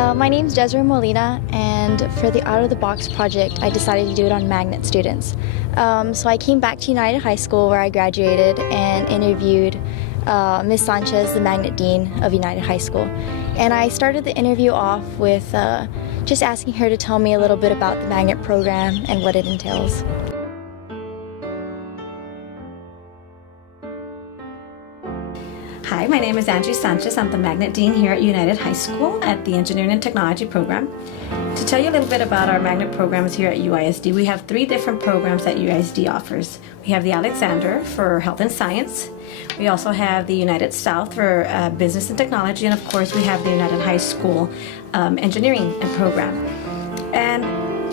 My name's Desiree Molina, and for the Out of the Box project, I decided to do it on magnet students. So I came back to United High School where I graduated and interviewed Ms. Sanchez, the magnet dean of United High School. And I started the interview off with just asking her to tell me a little bit about the magnet program and what it entails. Hi, my name is Angie Sanchez. I'm the Magnet Dean here at United High School at the Engineering and Technology program. To tell you a little bit about our magnet programs here at UISD, we have 3 different programs that UISD offers. We have the Alexander for Health and Science. We also have the United South for Business and Technology, and of course we have the United High School Engineering and program. And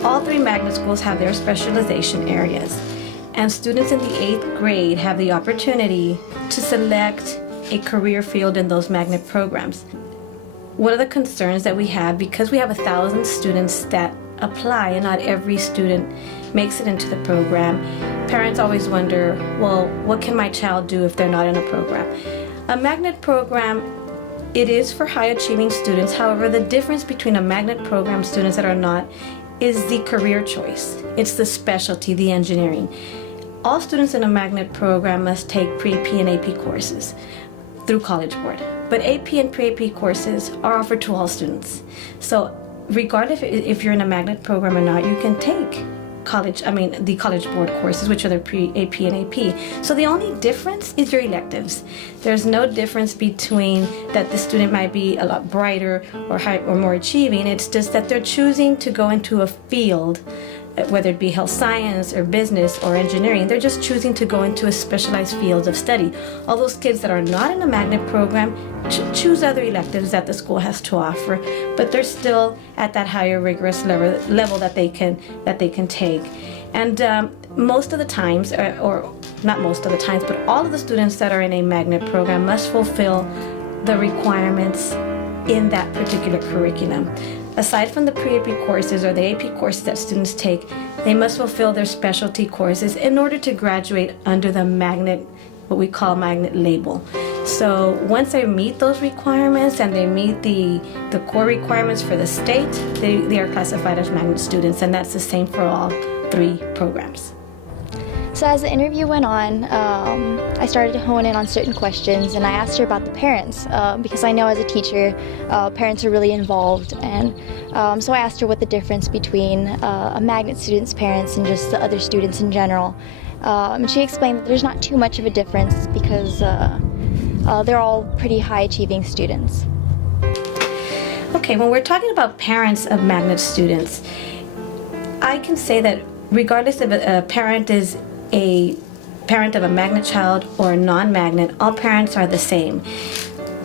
all 3 magnet schools have their specialization areas. And students in the 8th grade have the opportunity to select a career field in those magnet programs. One of the concerns that we have, because we have 1,000 students that apply and not every student makes it into the program, parents always wonder, well, what can my child do if they're not in a program? A magnet program, it is for high achieving students. However, the difference between a magnet program students that are not is the career choice. It's the specialty, the engineering. All students in a magnet program must take pre-AP and AP courses through College Board. But AP and pre-AP courses are offered to all students. So regardless if you're in a magnet program or not, you can take the College Board courses, which are the pre-AP and AP. So the only difference is your electives. There's no difference between that the student might be a lot brighter or more achieving. It's just that they're choosing to go into a field, whether it be health science or business or engineering. They're just choosing to go into a specialized field of study. All those kids that are not in a magnet program choose other electives that the school has to offer, but they're still at that higher rigorous level that they can take. And most of the times, or not most of the times, but all of the students that are in a magnet program must fulfill the requirements in that particular curriculum. Aside from the pre-AP courses or the AP courses that students take, they must fulfill their specialty courses in order to graduate under the magnet, what we call magnet label. So once they meet those requirements and they meet the core requirements for the state, they are classified as magnet students, and that's the same for all 3 programs. So as the interview went on, I started to hone in on certain questions, and I asked her about the parents because I know as a teacher, parents are really involved, and so I asked her what the difference between a magnet student's parents and just the other students in general. And she explained that there's not too much of a difference because they're all pretty high-achieving students. Okay, when we're talking about parents of magnet students, I can say that regardless if a parent is a parent of a magnet child or a non-magnet, all parents are the same.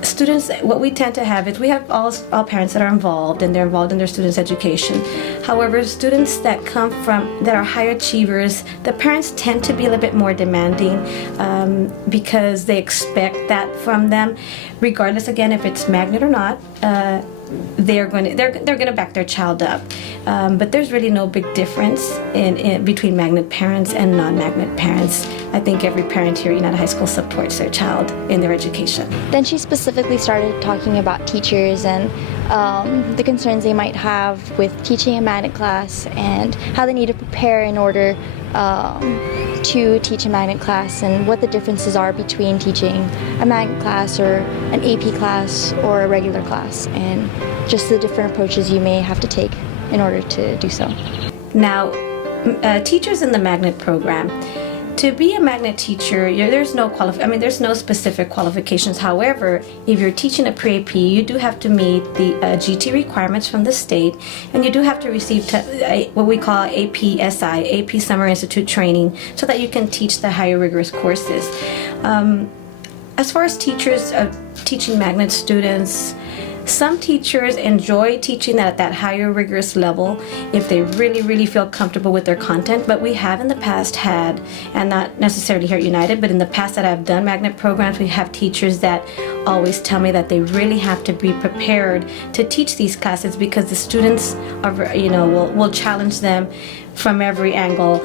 Students, what we tend to have is we have all parents that are involved, and they're involved in their students' education. However, students that are high achievers, the parents tend to be a little bit more demanding because they expect that from them. Regardless, again, if it's magnet or not, they're going to back their child up. But there's really no big difference between magnet parents and non-magnet parents. I think every parent here at United High School supports their child in their education. Then she specifically started talking about teachers and the concerns they might have with teaching a magnet class and how they need to prepare in order to teach a magnet class, and what the differences are between teaching a magnet class or an AP class or a regular class, and just the different approaches you may have to take in order to do so. Now, teachers in the magnet program, to be a magnet teacher, there's no specific qualifications. However, if you're teaching a pre-AP, you do have to meet the GT requirements from the state, and you do have to receive what we call APSI, AP Summer Institute training, so that you can teach the higher rigorous courses. As far as teachers teaching magnet students, some teachers enjoy teaching at that higher rigorous level if they really, really feel comfortable with their content. But we have in the past had, and not necessarily here at United, but in the past that I've done magnet programs, we have teachers that always tell me that they really have to be prepared to teach these classes because the students are, will challenge them from every angle.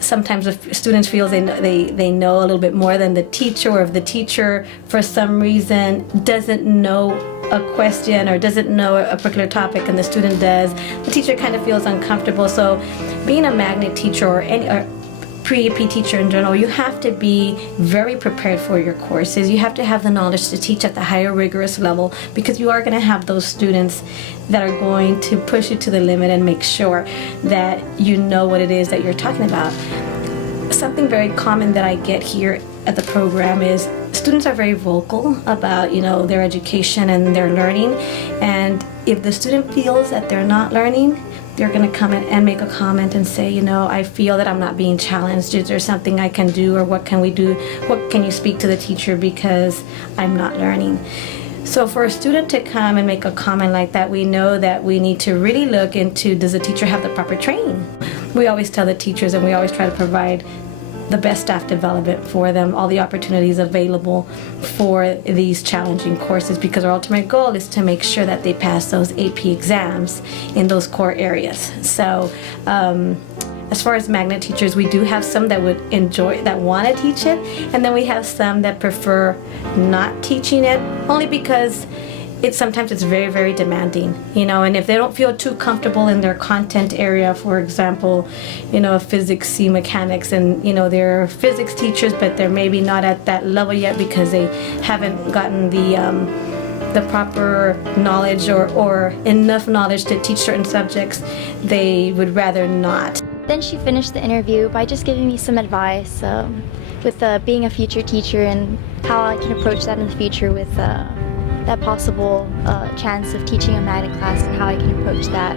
Sometimes the students feel they know a little bit more than the teacher, or if the teacher for some reason doesn't know a question or doesn't know a particular topic and the student does, the teacher kind of feels uncomfortable. So being a magnet teacher or pre-AP teacher in general, you have to be very prepared for your courses. You have to have the knowledge to teach at the higher rigorous level, because you are going to have those students that are going to push you to the limit and make sure that you know what it is that you're talking about. Something very common that I get here at the program is students are very vocal about, their education and their learning, and if the student feels that they're not learning, they're going to come in and make a comment and say, I feel that I'm not being challenged. Is there something I can do, or what can we do? What can you speak to the teacher because I'm not learning? So for a student to come and make a comment like that, we know that we need to really look into, does the teacher have the proper training? We always tell the teachers, and we always try to provide the best staff development for them, all the opportunities available for these challenging courses, because our ultimate goal is to make sure that they pass those AP exams in those core areas. So as far as magnet teachers, we do have some that would enjoy, that want to teach it, and then we have some that prefer not teaching it, only because sometimes it's very, very demanding, and if they don't feel too comfortable in their content area, for example, physics, C mechanics, and they're physics teachers, but they're maybe not at that level yet because they haven't gotten the proper knowledge or enough knowledge to teach certain subjects, they would rather not. Then she finished the interview by just giving me some advice with being a future teacher and how I can approach that in the future with that possible chance of teaching a magnet class, and how I can approach that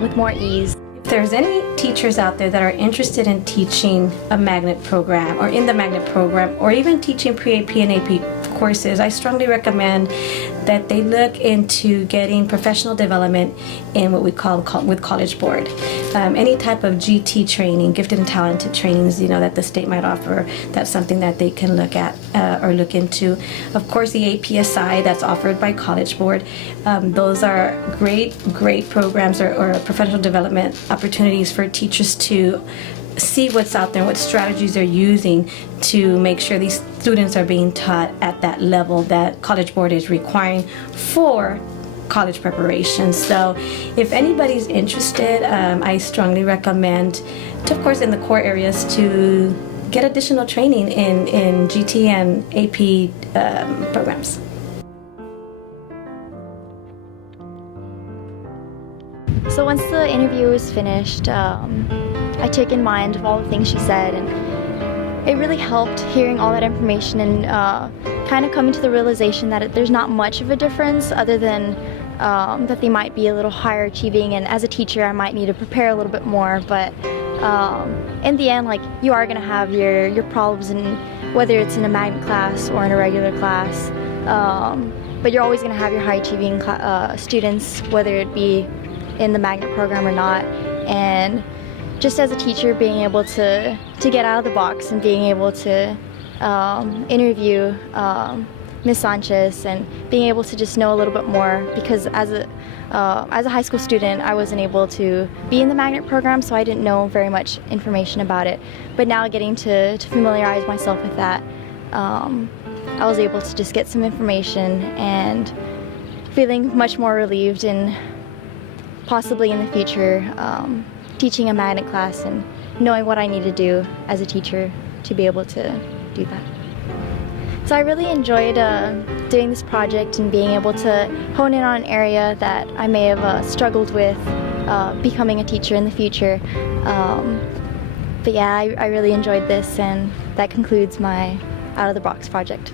with more ease. If there's any teachers out there that are interested in teaching a magnet program, or in the magnet program, or even teaching pre-AP and AP courses, I strongly recommend that they look into getting professional development in what we call with College Board. Any type of GT training, gifted and talented trainings, that the state might offer, that's something that they can look at or look into. Of course, the APSI that's offered by College Board, those are great programs or professional development opportunities for teachers to see what's out there, what strategies they're using to make sure these students are being taught at that level that College Board is requiring for college preparation. So if anybody's interested, I strongly recommend, of course, in the core areas, to get additional training in GT and AP programs. So once the interview was finished, I took in mind of all the things she said, and it really helped hearing all that information and kind of coming to the realization that there's not much of a difference, other than that they might be a little higher achieving, and as a teacher I might need to prepare a little bit more, but in the end, you are going to have your problems, in whether it's in a magnet class or in a regular class, but you're always going to have your high achieving students, whether it be in the magnet program or not. And just as a teacher, being able to get out of the box and being able to interview Ms. Sanchez, and being able to just know a little bit more, because as a high school student, I wasn't able to be in the magnet program, so I didn't know very much information about it. But now, getting to familiarize myself with that, I was able to just get some information and feeling much more relieved, and possibly in the future teaching a magnet class and knowing what I need to do as a teacher to be able to do that. So I really enjoyed doing this project and being able to hone in on an area that I may have struggled with becoming a teacher in the future. But yeah, I really enjoyed this, and that concludes my Out of the Box project.